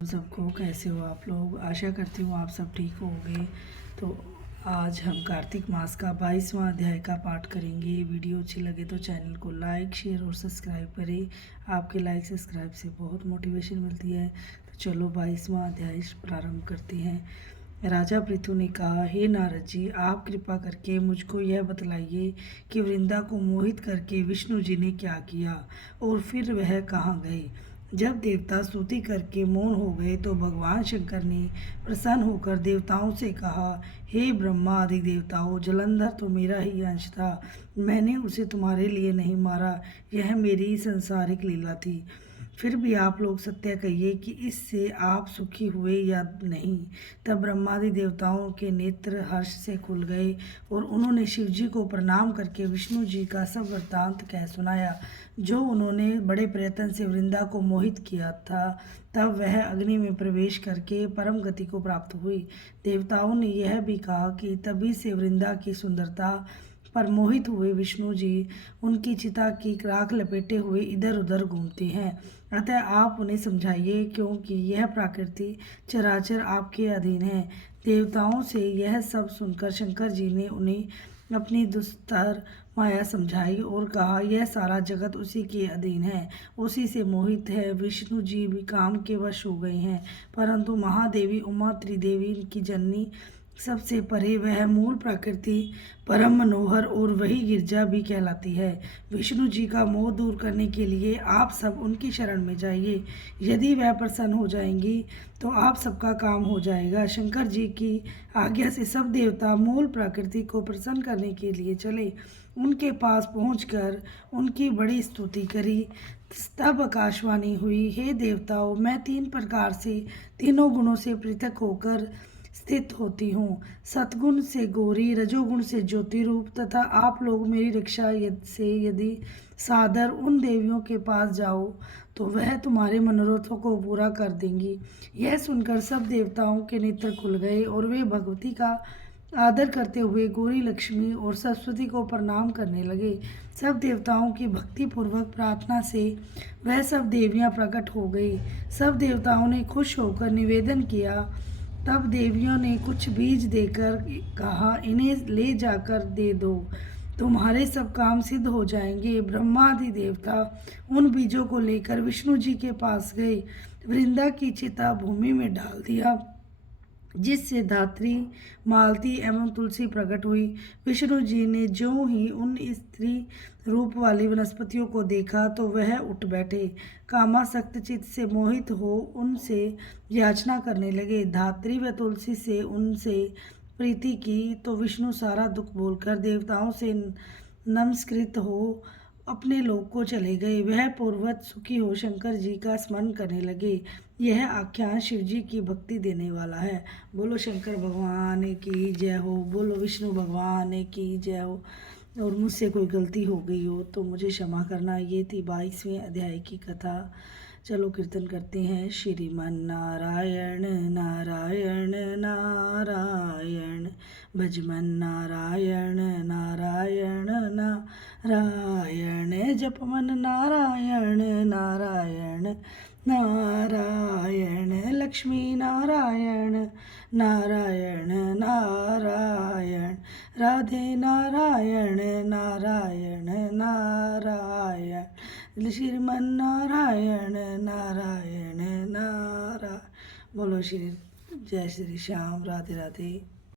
सबको कैसे हो आप लोग। आशा करती हूँ आप सब ठीक होंगे। तो आज हम कार्तिक मास का 22वां अध्याय का पाठ करेंगे। वीडियो अच्छी लगे तो चैनल को लाइक शेयर और सब्सक्राइब करें। आपके लाइक सब्सक्राइब से बहुत मोटिवेशन मिलती है। तो चलो 22वां अध्याय प्रारंभ करते हैं। राजा पृथु ने कहा, हे नारद जी, आप कृपा करके मुझको यह बतलाइए कि वृंदा को मोहित करके विष्णु जी ने क्या किया और फिर वह कहाँ गए। जब देवता स्तुति करके मौन हो गए तो भगवान शंकर ने प्रसन्न होकर देवताओं से कहा, हे ब्रह्मा आदि देवताओं, जलंधर तो मेरा ही अंश था। मैंने उसे तुम्हारे लिए नहीं मारा, यह मेरी संसारिक लीला थी। फिर भी आप लोग सत्य कहिए कि इससे आप सुखी हुए या नहीं। तब ब्रह्मादि देवताओं के नेत्र हर्ष से खुल गए और उन्होंने शिव जी को प्रणाम करके विष्णु जी का सब वृत्तांत कह सुनाया, जो उन्होंने बड़े प्रयत्न से वृंदा को मोहित किया था। तब वह अग्नि में प्रवेश करके परम गति को प्राप्त हुई। देवताओं ने यह भी कहा कि तभी से वृंदा की सुंदरता पर मोहित हुए विष्णु जी उनकी चिता की राख लपेटे हुए इधर उधर घूमते हैं। अतः आप उन्हें समझाइए, क्योंकि यह प्रकृति चराचर आपके अधीन है। देवताओं से यह सब सुनकर शंकर जी ने उन्हें अपनी दुस्तर माया समझाई और कहा, यह सारा जगत उसी के अधीन है, उसी से मोहित है। विष्णु जी भी काम के वश हो गए हैं, परंतु महादेवी उमा त्रिदेवी की जननी सबसे परे वह मूल प्रकृति परम मनोहर और वही गिरजा भी कहलाती है। विष्णु जी का मोह दूर करने के लिए आप सब उनकी शरण में जाइए। यदि वह प्रसन्न हो जाएंगी तो आप सबका काम हो जाएगा। शंकर जी की आज्ञा से सब देवता मूल प्रकृति को प्रसन्न करने के लिए चले। उनके पास पहुंचकर उनकी बड़ी स्तुति करी। तब आकाशवाणी हुई, हे देवताओं, मैं तीन प्रकार से तीनों गुणों से पृथक होकर स्थित होती हूँ। सतगुण से गौरी, रजोगुण से ज्योति रूप तथा आप लोग मेरी रक्षा से यदि सादर उन देवियों के पास जाओ तो वह तुम्हारे मनोरथों को पूरा कर देंगी। यह सुनकर सब देवताओं के नेत्र खुल गए और वे भगवती का आदर करते हुए गौरी, लक्ष्मी और सरस्वती को प्रणाम करने लगे। सब देवताओं की भक्ति पूर्वक प्रार्थना से वह सब देवियां प्रकट हो गई। सब देवताओं ने खुश होकर निवेदन किया। तब देवियों ने कुछ बीज देकर कहा, इन्हें ले जाकर दे दो, तुम्हारे सब काम सिद्ध हो जाएंगे। ब्रह्मादि देवता उन बीजों को लेकर विष्णु जी के पास गए। वृंदा की चिता भूमि में डाल दिया, जिससे धात्री, मालती एवं तुलसी प्रकट हुई। विष्णु जी ने ज्यों ही उन स्त्री रूप वाली वनस्पतियों को देखा तो वह उठ बैठे। कामासक्त चित्त से मोहित हो उनसे याचना करने लगे। धात्री व तुलसी से उनसे प्रीति की तो विष्णु सारा दुख बोलकर देवताओं से नमस्कृत हो अपने लोक को चले गए। वह पूर्वत सुखी हो शंकर जी का स्मरण करने लगे। यह आख्यान शिव जी की भक्ति देने वाला है। बोलो शंकर भगवान की जय हो, बोलो विष्णु भगवान की जय हो। और मुझसे कोई गलती हो गई हो तो मुझे क्षमा करना। ये थी 22वें अध्याय की कथा। चलो कीर्तन करते हैं। श्रीमन नारायण नारायण नारायण, भजमन नारायण नारायण नारायण, जपमन नारायण नारायण नारायण, लक्ष्मी नारायण नारायण नारायण, राधे नारायण नारायण नारायण, श्रीमन नारायण नारायण नारायण। बोलो श्री जय श्री श्याम। राधे राधे।